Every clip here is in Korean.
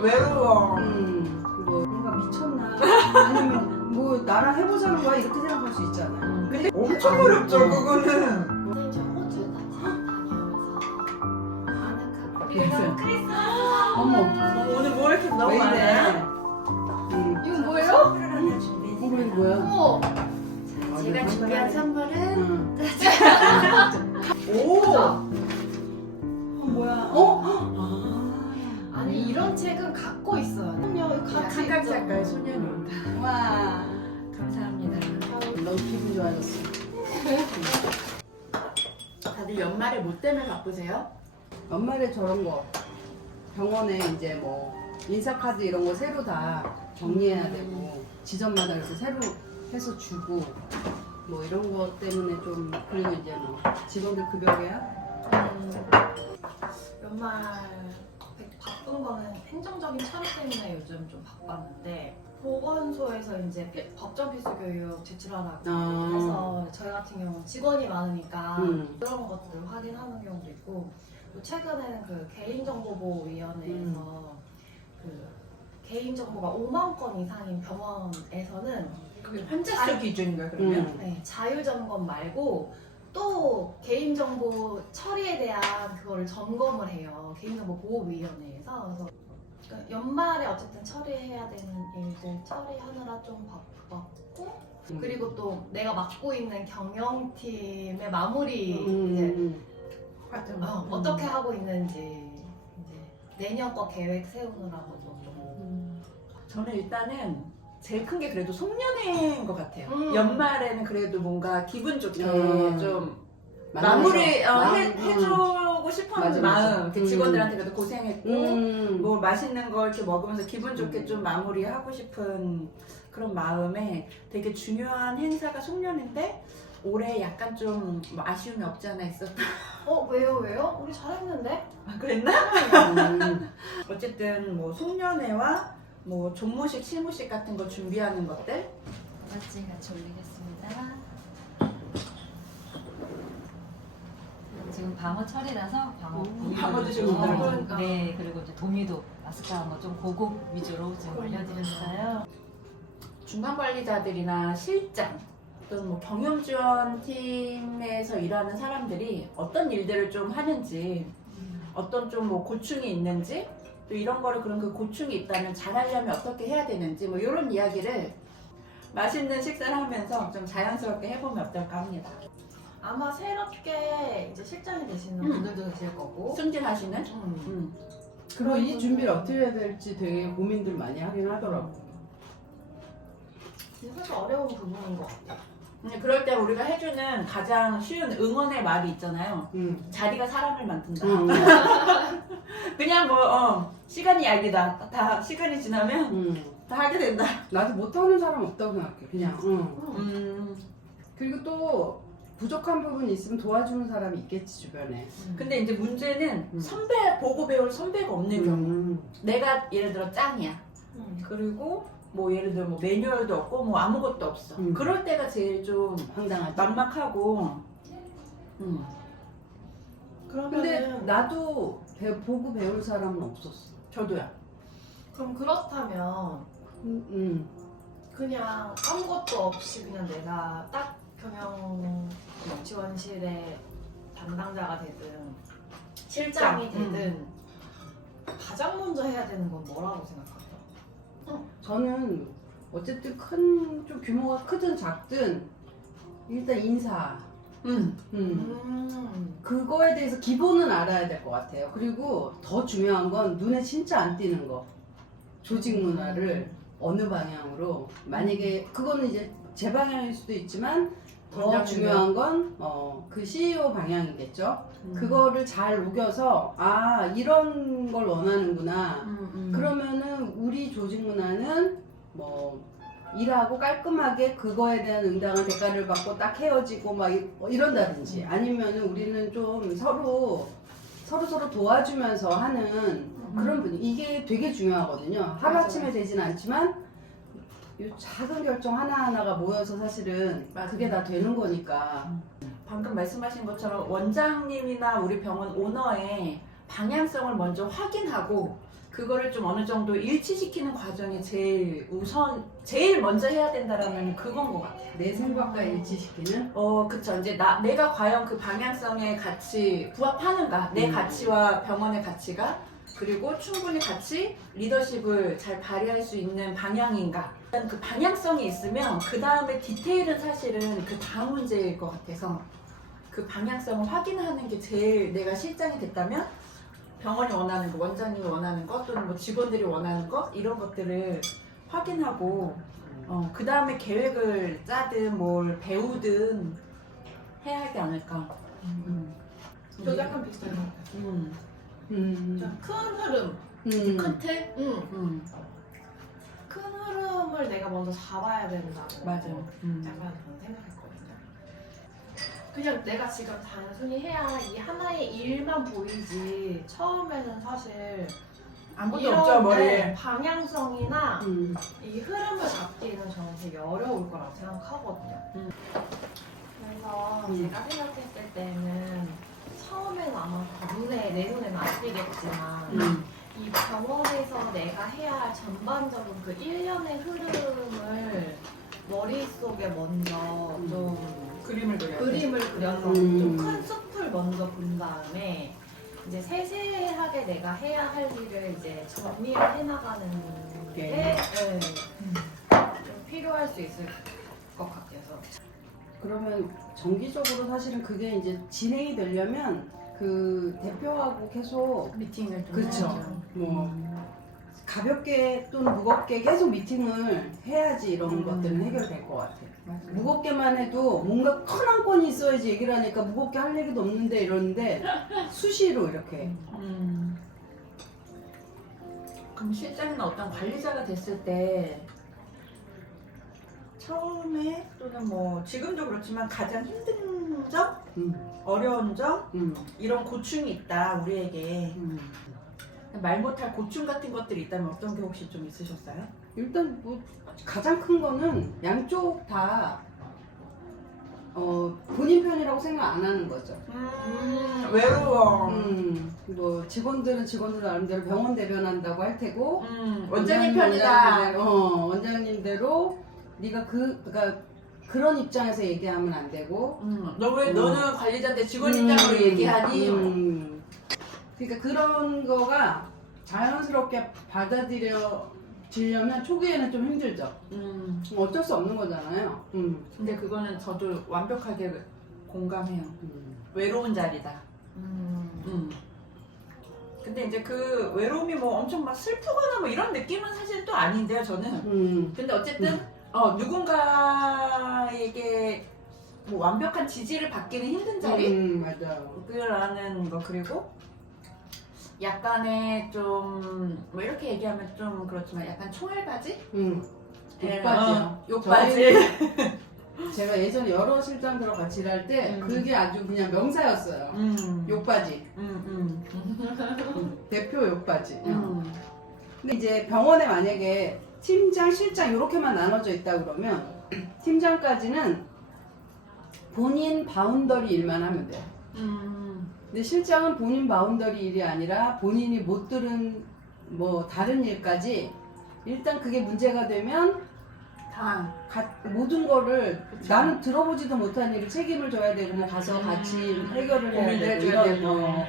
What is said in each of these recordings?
외로워. 뭐 뭔가 미쳤나 아니면 뭐 나랑 해보자는 거야 이렇게 생각할 수 있잖아. 근데 엄청 어렵죠 그거는. 선생님 저 호주 같이 다녀오면서 아는 그래서. 카페 크리스마스 어머 오늘 뭐 이렇게 너무 왜 이래? 많아요? 이건 뭐예요? 이거 뭐야? 어머 아, 제가 이거 준비한 한번 선물은 오. 뭐야? 아니 이런 책은 갖고 있어요. 그럼요 같이 한가지 있죠. 할까요? 소년이 온다. 와 감사합니다. 너무 기분 좋아졌어. 다들 연말에 뭐 때문에 바쁘세요? 연말에 저런 거 병원에 이제 뭐 인사카드 이런 거 새로 다 정리해야 되고 지점마다 이렇게 새로 해서 주고 뭐 이런 거 때문에 좀 그리고 이제 뭐 직원들 급여계야 연말 바쁜 거는 행정적인 처리 때문에 요즘 좀 바빴는데 보건소에서 이제 법정 필수 교육 제출하라고 아. 해서 저희 같은 경우는 직원이 많으니까 음. 그런 것들을 확인하는 경우도 있고 또 최근에는 그 개인정보보호위원회에서 그 개인정보가 5만 건 이상인 병원에서는 그게 환자 수 기준인가 그러면? 네, 자율점검 말고 또 개인정보 처리에 대한 그거를 점검을 해요. 개인정보보호위원회에서. 그래서 그러니까 연말에 어쨌든 처리해야 되는 일들 처리하느라 좀 바빴고 그리고 또 내가 맡고 있는 경영팀의 마무리 이제 어떻게 하고 있는지 이제 내년 거 계획 세우느라고도 좀 저는 일단은 제일 큰 게 그래도 송년회인 것 같아요. 음. 연말에는 그래도 뭔가 기분 좋게 좀 만나서. 마무리 마음, 해주고 싶어하는 맞아, 마음. 맞아. 그 직원들한테 그래도 고생했고 뭐 뭐 맛있는 걸 이렇게 먹으면서 기분 좋게 좀 마무리하고 싶은 그런 마음에 되게 중요한 행사가 송년회인데 올해 약간 좀뭐 아쉬움이 없지 않아 있었다. 왜요? 우리 잘했는데? 아, 그랬나? 어쨌든 뭐 송년회와 뭐 종무식, 실무식 같은 거 준비하는 것들 같이 올리겠습니다. 지금 방어 철이라서 방어 드시고 그러니까. 네, 그리고 이제 도미도 마스크한 거 좀 고급 위주로 지금 올려드렸어요. 중간 관리자들이나 실장 또는 뭐 경영 지원 팀에서 일하는 사람들이 어떤 일들을 좀 하는지 어떤 좀 뭐 고충이 있는지 또 이런 거를 그런 그 고충이 있다면 잘하려면 어떻게 해야 되는지 뭐 이런 이야기를 맛있는 식사를 하면서 좀 자연스럽게 해보면 어떨까 합니다. 아마 새롭게 이제 실장이 되시는 분들도 계실 거고 승진하시는 그리고 이 준비를 어떻게 해야 될지 되게 고민들 많이 하긴 하더라고. 사실 어려운 부분인 것 같아요. 그럴 때 우리가 해주는 가장 쉬운 응원의 말이 있잖아요. 자리가 사람을 만든다. 그냥 뭐 시간이 약이다. 다 시간이 지나면 다 하게 된다. 나도 못하는 사람 없다고 생각해. 그냥. 그리고 또 부족한 부분이 있으면 도와주는 사람이 있겠지 주변에. 근데 이제 문제는 선배 보고 배울 선배가 없는 경우. 내가 예를 들어 짱이야. 그리고 뭐 예를 들어 뭐 매뉴얼도 없고 뭐 아무것도 없어. 그럴 때가 제일 좀 황당하지. 막막하고. 근데 나도 보고 배울 사람은 없었어. 저도요. 그럼 그렇다면 그냥 아무것도 없이 그냥 내가 딱 경영 지원실의 담당자가 되든 실장이 되든 가장 먼저 해야 되는 건 뭐라고 생각하세요? 저는 어쨌든 좀 규모가 크든 작든 일단 인사. 그거에 대해서 기본은 알아야 될 것 같아요. 그리고 더 중요한 건 눈에 진짜 안 띄는 거. 조직 문화를 어느 방향으로 만약에 그거는 이제 제 방향일 수도 있지만 더 중요한 건 그 CEO 방향이겠죠. 그거를 잘 녹여서 이런 걸 원하는구나. 그러면은 우리 조직 문화는 뭐 일하고 깔끔하게 그거에 대한 응당한 대가를 받고 딱 헤어지고 막 이런다든지 아니면은 우리는 좀 서로 도와주면서 하는 그런 분위기. 이게 되게 중요하거든요. 하루아침에 되진 않지만 이 작은 결정 하나하나가 모여서 사실은 그게 다 되는 거니까. 방금 말씀하신 것처럼 원장님이나 우리 병원 오너의 방향성을 먼저 확인하고 그거를 좀 어느 정도 일치시키는 과정이 제일 먼저 해야 된다라는 그건 것 같아요. 내 생각과 일치시키는. 그쵸. 이제 내가 과연 그 방향성에 같이 부합하는가, 내 가치와 병원의 가치가, 그리고 충분히 같이 리더십을 잘 발휘할 수 있는 방향인가. 일단 그 방향성이 있으면 그 다음에 디테일은 사실은 그 다음 문제일 것 같아서 그 방향성을 확인하는 게 제일, 내가 실장이 됐다면 병원이 원하는 거, 원장님이 원하는 거, 또는 뭐 직원들이 원하는 거, 이런 것들을 확인하고 그 다음에 계획을 짜든 뭘 배우든 해야 하지 않을까. 저도 약간 비슷한 것 같아요. 큰 흐름, 큰 틀? 큰 흐름을 내가 먼저 잡아야 된다고 맞아요. 약간 저는 생각했거든요. 그냥 내가 지금 단순히 해야 이 하나의 일만 보이지 처음에는 사실 아무것도 이런 없죠, 머리에. 방향성이나 이 흐름을 잡기는 저는 되게 어려울 거라고 생각하거든요. 그래서 제가 생각했을 때는 처음에는 아마 내 눈에는 안 띄겠지만 이 병원에서 내가 해야 할 전반적인 그 1년의 흐름을 머릿속에 먼저 좀 그림을 그려야 돼. 그림을 그려서 좀 큰 숲을 먼저 본 다음에 이제 세세하게 내가 해야 할 일을 이제 정리를 해나가는 게 좀 필요할 수 있을 것 같아서. 그러면 정기적으로 사실은 그게 이제 진행이 되려면 그 대표하고 계속 미팅을 좀 그쵸. 해야죠. 뭐 가볍게 또는 무겁게 계속 미팅을 해야지 이런 것들은 해결될 것 같아요. 맞아요. 무겁게만 해도 뭔가 큰 한 건이 있어야지 얘기를 하니까 무겁게 할 얘기도 없는데 이러는데 수시로 이렇게 그럼 실장이나 어떤 관리자가 됐을 때 처음에 또는 뭐 지금도 그렇지만 가장 힘든 점, 어려운 점, 이런 고충이 있다 우리에게. 말 못할 고충 같은 것들이 있다면 어떤 게 혹시 좀 있으셨어요? 일단 뭐 가장 큰 거는 양쪽 다 본인 편이라고 생각 안 하는 거죠. 외로워. 뭐 직원들은 직원들 나름대로 병원 대변한다고 할 테고 원장님 편이다. 원장님대로 네가 그러니까 그런 입장에서 얘기하면 안 되고 너 왜 너는 관리자인데 직원 입장으로 얘기하니? 그러니까 그런 거가 자연스럽게 받아들여지려면 초기에는 좀 힘들죠. 어쩔 수 없는 거잖아요. 근데 그거는 저도 완벽하게 공감해요. 외로운 자리다. 근데 이제 그 외로움이 뭐 엄청 막 슬프거나 뭐 이런 느낌은 사실 또 아닌데요, 저는. 근데 어쨌든 누군가에게 뭐 완벽한 지지를 받기는 힘든 자리? 맞아요. 그라는 거. 그리고 약간의 좀 뭐 이렇게 얘기하면 좀 그렇지만 약간 총알바지? 욕바지요. 욕바지. 제가 예전에 여러 실장들하고 같이 일할 때 그게 아주 그냥 명사였어요. 욕바지. 대표 욕바지. 근데 이제 병원에 만약에 팀장, 실장 이렇게만 나눠져 있다 그러면 팀장까지는 본인 바운더리 일만 하면 돼요. 근데 실장은 본인 바운더리 일이 아니라 본인이 못 들은 뭐 다른 일까지 일단 그게 문제가 되면 다 모든 거를 그쵸. 나는 들어보지도 못한 일을 책임을 져야 되고 뭐 가서 같이 해결을 해야 고민을 되고 해줘야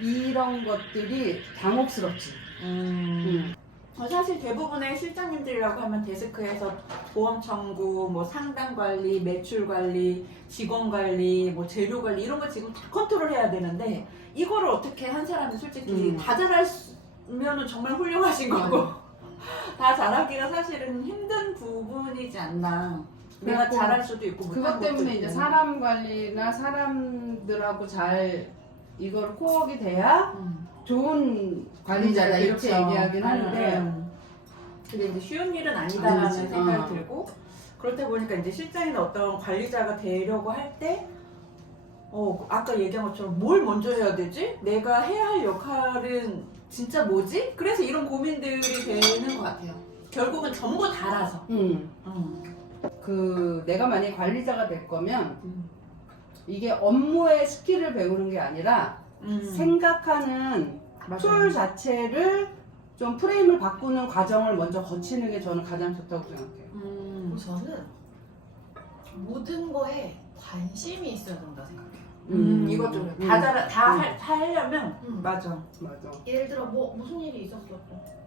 이런 것들이 당혹스럽지. 사실 대부분의 실장님들이라고 하면 데스크에서 보험 청구, 뭐 상담 관리, 매출 관리, 직원 관리, 뭐 재료 관리 이런 거 지금 다 컨트롤 해야 되는데 이거를 어떻게 한 사람이 솔직히 다 잘하면은 정말 훌륭하신 거고 다 잘하기가 사실은 힘든 부분이지 않나. 내가 잘할 수도 있고 못할 그것 것도 때문에 이제 있고. 사람 관리나 사람들하고 잘 이걸 호흡이 돼야 좋은 관리자다 이렇게 그쵸. 얘기하긴 하는데 근데 이제 쉬운 일은 아니다라는 아니지. 생각이 들고 그렇다 보니까 이제 실장이나 어떤 관리자가 되려고 할 때 아까 얘기한 것처럼 뭘 먼저 해야 되지? 내가 해야 할 역할은 진짜 뭐지? 그래서 이런 고민들이 되는 것 같아요. 결국은 전부 달아서. 그 내가 만약에 관리자가 될 거면 이게 업무의 스킬을 배우는 게 아니라 생각하는 맞아요. 툴 자체를 좀 프레임을 바꾸는 과정을 먼저 거치는 게 저는 가장 좋다고 생각해요. 그리고 저는 모든 거에 관심이 있어야 된다 생각해요. 이것도 다 하려면 맞아. 맞아. 예를 들어 뭐 무슨 일이 있었어.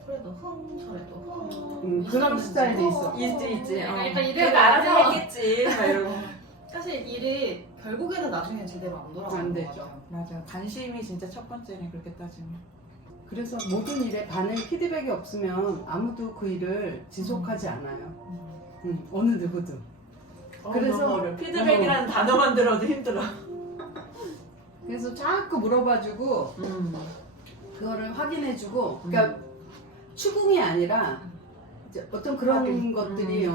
그래도 저래도 그런 스타일이 있어. 있지. 약간 그래도 이래도 알아서 알아서 했겠지. 막 이러고. 사실 일이 결국에는 나중에 제대로 안 돌아가는 안 것 되죠. 같아요. 맞아. 관심이 진짜 첫 번째네 그렇게 따지면. 그래서 모든 일에 반응 피드백이 없으면 아무도 그 일을 지속하지 않아요. 어느 누구도. 그래서- 그래서 피드백이라는 단어만 들어도 힘들어. 그래서 자꾸 물어봐주고 그거를 확인해주고, 그러니까 추궁이 아니라 이제 어떤 그런 확인. 것들이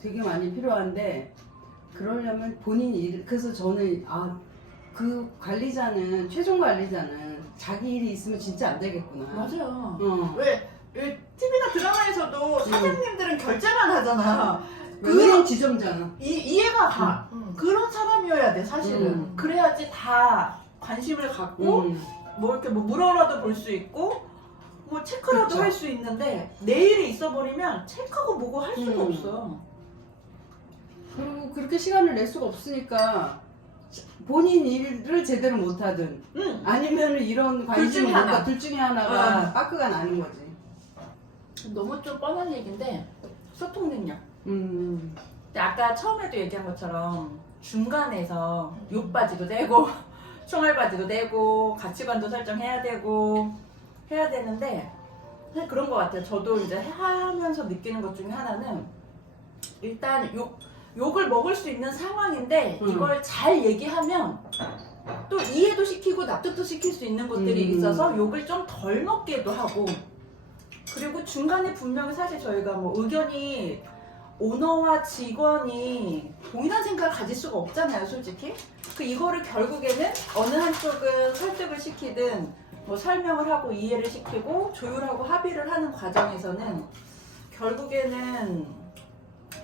되게 많이 필요한데, 그러려면 본인 일, 그래서 저는 그 관리자는, 최종 관리자는 자기 일이 있으면 진짜 안 되겠구나. 맞아요. 어. 왜 TV나 드라마에서도 사장님들은 결제만 하잖아. 은행 지점잖아. 이해가 가. 그런 사람이어야 돼 사실은. 그래야지 다 관심을 갖고 뭐 이렇게 뭐 물어라도 볼 수 있고 뭐 체크라도 그쵸. 할 수 있는데 내일이 있어버리면 체크하고 뭐고 할 수가 없어. 그리고 그렇게 시간을 낼 수가 없으니까 본인 일을 제대로 못하든 아니면 이런 관심을 중에 하나. 둘 중에 하나가 빠꾸가 나는 거지. 너무 좀 뻔한 얘기인데 소통 능력. 음. 근데 아까 처음에도 얘기한 것처럼 중간에서 욕바지도 되고 총알바지도 되고 가치관도 설정해야 되고 해야 되는데 사실 그런 것 같아요. 저도 이제 하면서 느끼는 것 중에 하나는 일단 욕을 먹을 수 있는 상황인데 이걸 잘 얘기하면 또 이해도 시키고 납득도 시킬 수 있는 것들이 있어서 욕을 좀 덜 먹게도 하고, 그리고 중간에 분명히 사실 저희가 뭐 의견이 오너와 직원이 동일한 생각을 가질 수가 없잖아요, 솔직히. 이거를 결국에는 어느 한쪽은 설득을 시키든 뭐 설명을 하고 이해를 시키고 조율하고 합의를 하는 과정에서는 결국에는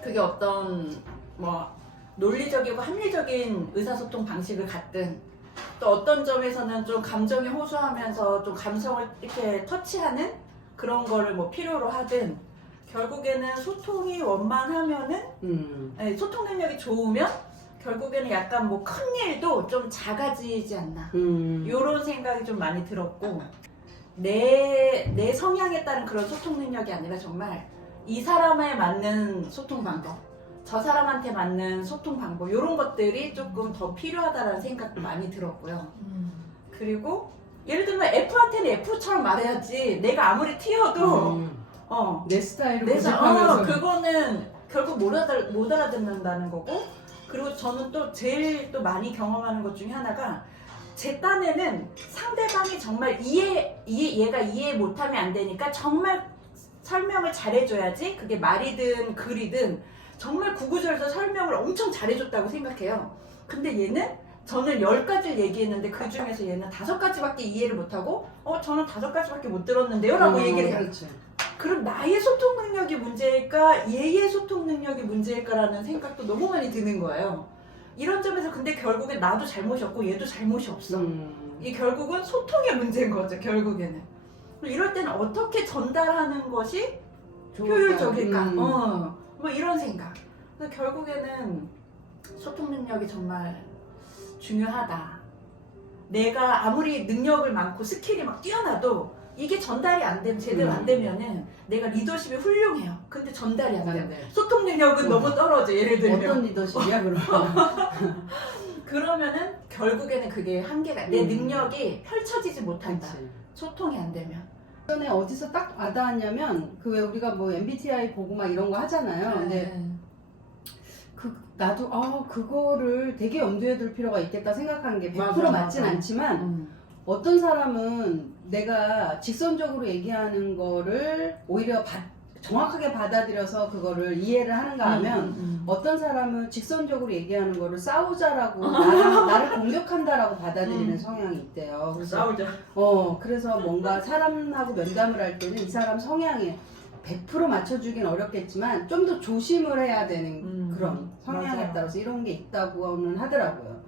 그게 어떤 뭐 논리적이고 합리적인 의사소통 방식을 갖든 또 어떤 점에서는 좀 감정에 호소하면서 좀 감성을 이렇게 터치하는 그런 거를 뭐 필요로 하든 결국에는 소통이 원만하면은 아니, 소통 능력이 좋으면 결국에는 약간 뭐 큰 일도 좀 작아지지 않나 이런 생각이 좀 많이 들었고, 내 성향에 따른 그런 소통 능력이 아니라 정말 이 사람에 맞는 소통 방법, 저 사람한테 맞는 소통 방법 이런 것들이 조금 더 필요하다는 생각도 많이 들었고요. 그리고 예를 들면 F한테는 F처럼 말해야지 내가 아무리 튀어도 내 스타일을 내가 고집하면서 그거는 결국 못 알아듣는다는 거고, 그리고 저는 또 제일 또 많이 경험하는 것 중에 하나가 제 딴에는 상대방이 정말 얘가 이해 못하면 안 되니까 정말 설명을 잘해줘야지, 그게 말이든 글이든 정말 구구절절 설명을 엄청 잘해줬다고 생각해요. 근데 얘는 저는 10가지를 얘기했는데 그 중에서 얘는 5가지밖에 이해를 못하고 저는 5가지밖에 못 들었는데요 라고 얘기를 해요. 그렇지. 그럼 나의 소통 능력이 문제일까 얘의 소통 능력이 문제일까라는 생각도 너무 많이 드는 거예요. 이런 점에서 근데 결국엔 나도 잘못이 없고 얘도 잘못이 없어. 이 결국은 소통의 문제인 거죠, 결국에는. 이럴 때는 어떻게 전달하는 것이 효율적일까? 뭐 이런 생각. 그래서 결국에는 소통 능력이 정말 중요하다. 내가 아무리 능력을 많고 스킬이 막 뛰어나도 이게 전달이 안 되면, 제대로 안 되면은 내가 리더십이 훌륭해요. 근데 전달이 안 돼요. 소통 능력은 너무 떨어져, 예를 들면. 어떤 리더십이야 그럼? 그러면은 결국에는 그게 한계가, 내 능력이 펼쳐지지 못한다. 그렇지. 소통이 안 되면. 전에 어디서 딱 와닿았냐면 그 왜 우리가 뭐 MBTI 보고 막 이런 거 하잖아요. 근데 나도 그거를 되게 염두에 둘 필요가 있겠다 생각하는 게 100% 맞진 않지만 어떤 사람은 내가 직선적으로 얘기하는 거를 오히려 정확하게 받아들여서 그거를 이해를 하는가 하면 어떤 사람은 직선적으로 얘기하는 거를 싸우자라고 나를 공격한다라고 받아들이는 성향이 있대요. 그래서 싸우자. 그래서 뭔가 사람하고 면담을 할 때는 이 사람 성향에 100% 맞춰주긴 어렵겠지만 좀 더 조심을 해야 되는 그런 성향에 맞아요. 따라서 이런 게 있다고는 하더라고요.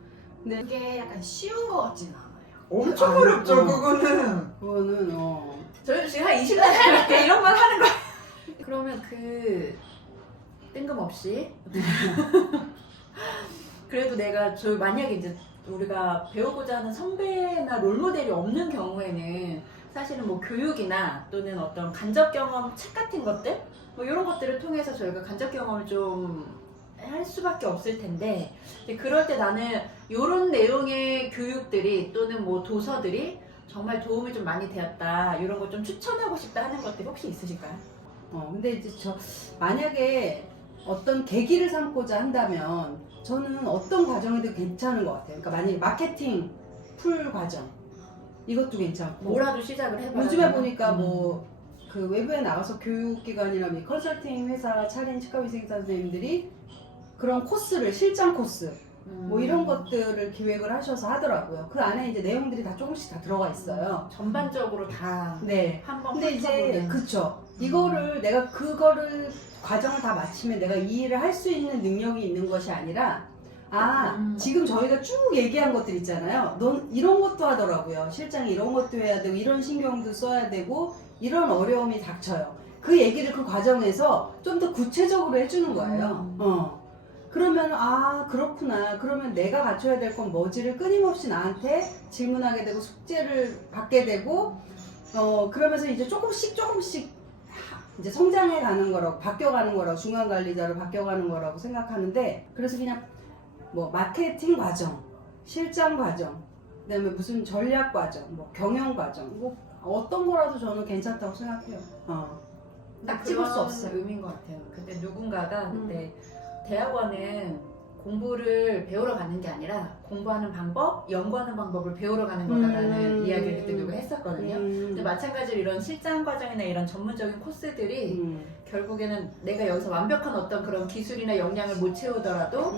그게 약간 쉬운 것 같지는 않아요. 엄청 어렵죠, 그거는. 그거는 저희도 지금 한 20년 이렇게 이런 말 하는 거야. 그러면 뜬금없이 그래도 저 만약에 이제 우리가 배우고자 하는 선배나 롤모델이 없는 경우에는 사실은 뭐 교육이나 또는 어떤 간접 경험 책 같은 것들 뭐 이런 것들을 통해서 저희가 간접 경험을 좀 할 수밖에 없을 텐데 이제 그럴 때 나는 이런 내용의 교육들이 또는 뭐 도서들이 정말 도움이 좀 많이 되었다 이런 거 좀 추천하고 싶다 하는 것들이 혹시 있으실까요? 근데 이제 만약에 어떤 계기를 삼고자 한다면 저는 어떤 과정에도 괜찮은 것 같아요. 그러니까 만약에 마케팅 풀 과정 이것도 괜찮고 뭐라도 시작을 해봐야 요즘에 되나? 보니까 뭐 그 외부에 나가서 교육기관이나 컨설팅 회사 차린 치과위생사 선생님들이 그런 코스를 실장 코스 뭐 이런 것들을 기획을 하셔서 하더라고요. 그 안에 이제 내용들이 다 조금씩 다 들어가 있어요. 전반적으로 다 네. 한번 근데 이제 훑어보는. 그쵸. 이거를 내가 그거를 과정을 다 마치면 내가 이 일을 할 수 있는 능력이 있는 것이 아니라 지금 저희가 쭉 얘기한 것들 있잖아요. 넌 이런 것도 하더라고요. 실장이 이런 것도 해야 되고 이런 신경도 써야 되고 이런 어려움이 닥쳐요. 그 얘기를 그 과정에서 좀 더 구체적으로 해주는 거예요. 그러면 그렇구나. 그러면 내가 갖춰야 될 건 뭐지를 끊임없이 나한테 질문하게 되고 숙제를 받게 되고 그러면서 이제 조금씩 이제 성장해 가는 거라고 바뀌어가는 거라고 중간관리자로 바뀌어가는 거라고 생각하는데 그래서 그냥 뭐 마케팅 과정, 실장 과정, 그다음에 무슨 전략 과정, 뭐 경영 과정 뭐 어떤 거라도 저는 괜찮다고 생각해요. 딱 집을 수 없어요. 의미인 것 같아요. 근데 누군가가 그때 대학원은 공부를 배우러 가는 게 아니라 공부하는 방법, 연구하는 방법을 배우러 가는 거다라는 이야기를 그때 누가 했었거든요. 근데 마찬가지로 이런 실장 과정이나 이런 전문적인 코스들이 결국에는 내가 여기서 완벽한 어떤 그런 기술이나 역량을 못 채우더라도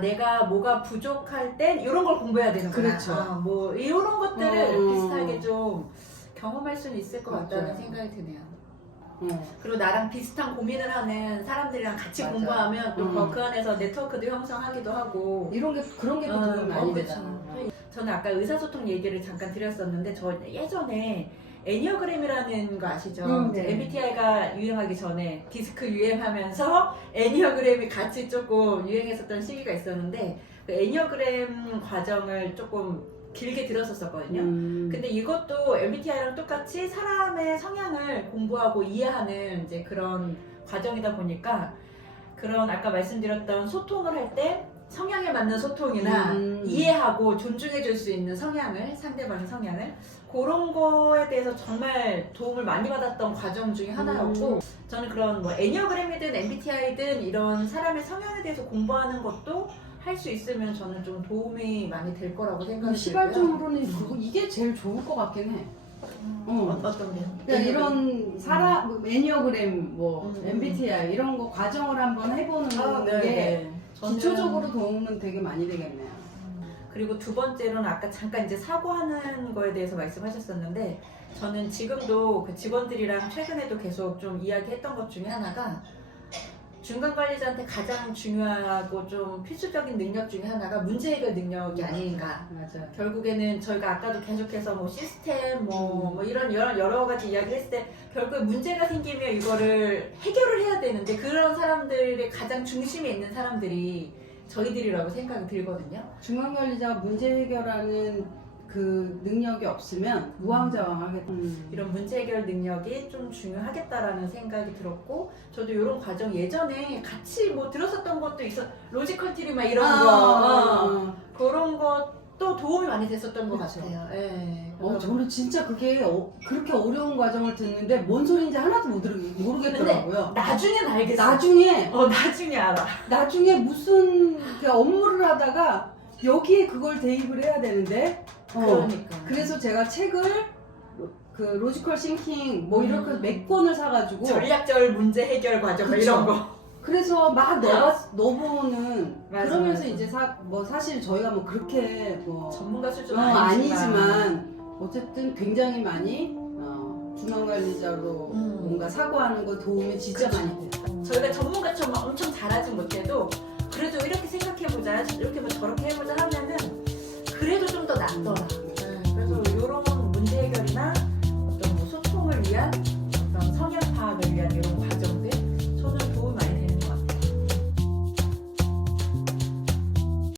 내가 뭐가 부족할 땐 이런 걸 공부해야 되는구나. 그렇죠. 뭐 이런 것들을 비슷하게 좀 경험할 수는 있을 것 같다는 맞아요. 생각이 드네요. 그리고 나랑 비슷한 고민을 하는 사람들이랑 같이 맞아. 공부하면 또 그 안에서 네트워크도 형성하기도 하고 그런 게 또 도움이 많이 되잖아. 저는 아까 의사소통 얘기를 잠깐 드렸었는데 저 예전에 애니어그램이라는 거 아시죠? 네. MBTI가 유행하기 전에 디스크 유행하면서 애니어그램이 같이 조금 유행했었던 시기가 있었는데 그 애니어그램 과정을 조금 길게 들었었거든요. 근데 이것도 MBTI랑 똑같이 사람의 성향을 공부하고 이해하는 이제 그런 과정이다 보니까 그런 아까 말씀드렸던 소통을 할 때 성향에 맞는 소통이나 이해하고 존중해 줄 수 있는 성향을 상대방의 성향을 그런 거에 대해서 정말 도움을 많이 받았던 과정 중에 하나였고 저는 그런 뭐 애니어그램이든 MBTI든 이런 사람의 성향에 대해서 공부하는 것도 할 수 있으면 저는 좀 도움이 많이 될 거라고 생각이 들고요. 시발적으로는 이게 제일 좋을 것 같긴 해. 어떤 게요? 그러니까 이런 사람 애니어그램 뭐 음. MBTI 이런 거 과정을 한번 해보는 게 저는- 기초적으로 도움은 되게 많이 되겠네요. 그리고 두 번째로는 아까 잠깐 이제 사고하는 거에 대해서 말씀하셨었는데 저는 지금도 그 직원들이랑 최근에도 계속 좀 이야기했던 것 중에 하나가 중간 관리자한테 가장 중요하고 좀 필수적인 능력 중에 하나가 문제 해결 능력이 아닌가. 맞아요. 결국에는 저희가 아까도 계속해서 뭐 시스템 뭐 이런 여러 가지 이야기를 했을 때 결국 문제가 생기면 이거를 해결을 해야 되는데 그런 사람들의 가장 중심에 있는 사람들이 저희들이라고 생각이 들거든요. 중간관리자가 문제 해결하는 그 능력이 없으면 우왕좌왕하게. 이런 문제 해결 능력이 좀 중요하겠다라는 생각이 들었고 저도 이런 과정 예전에 같이 뭐 들었었던 것도 있어 로지컬 트리 막 이런 거 그런 것도 도움이 많이 됐었던 것 그쵸. 같아요. 예. 저는 진짜 그게 그렇게 어려운 과정을 듣는데 뭔 소리인지 하나도 모르겠더라고요. 나중엔 알겠어. 나중에 알아. 나중에 무슨 그 업무를 하다가 여기에 그걸 대입을 해야 되는데 그러니까. 그래서 제가 책을 그 로지컬 싱킹 뭐 이렇게 몇 권을 사가지고 전략적 문제 해결 과정 뭐 그쵸. 이런 거. 그래서 막 넣어보는 맞아, 그러면서 맞아. 이제 사실 저희가 뭐 그렇게 뭐 전문가 수준은 아니지만 어쨌든 굉장히 많이 중간관리자로 뭔가 사고하는 거 도움이 진짜 그쵸. 많이 돼요. 저희가 전문가처럼 막 엄청 잘하진 못해도 그래도 이렇게 생각해보자 이렇게 뭐 저렇게 해보자 하면은 그래도 좀 더 낫더라. 그래서 이런 문제 해결이나 어떤 뭐 소통을 위한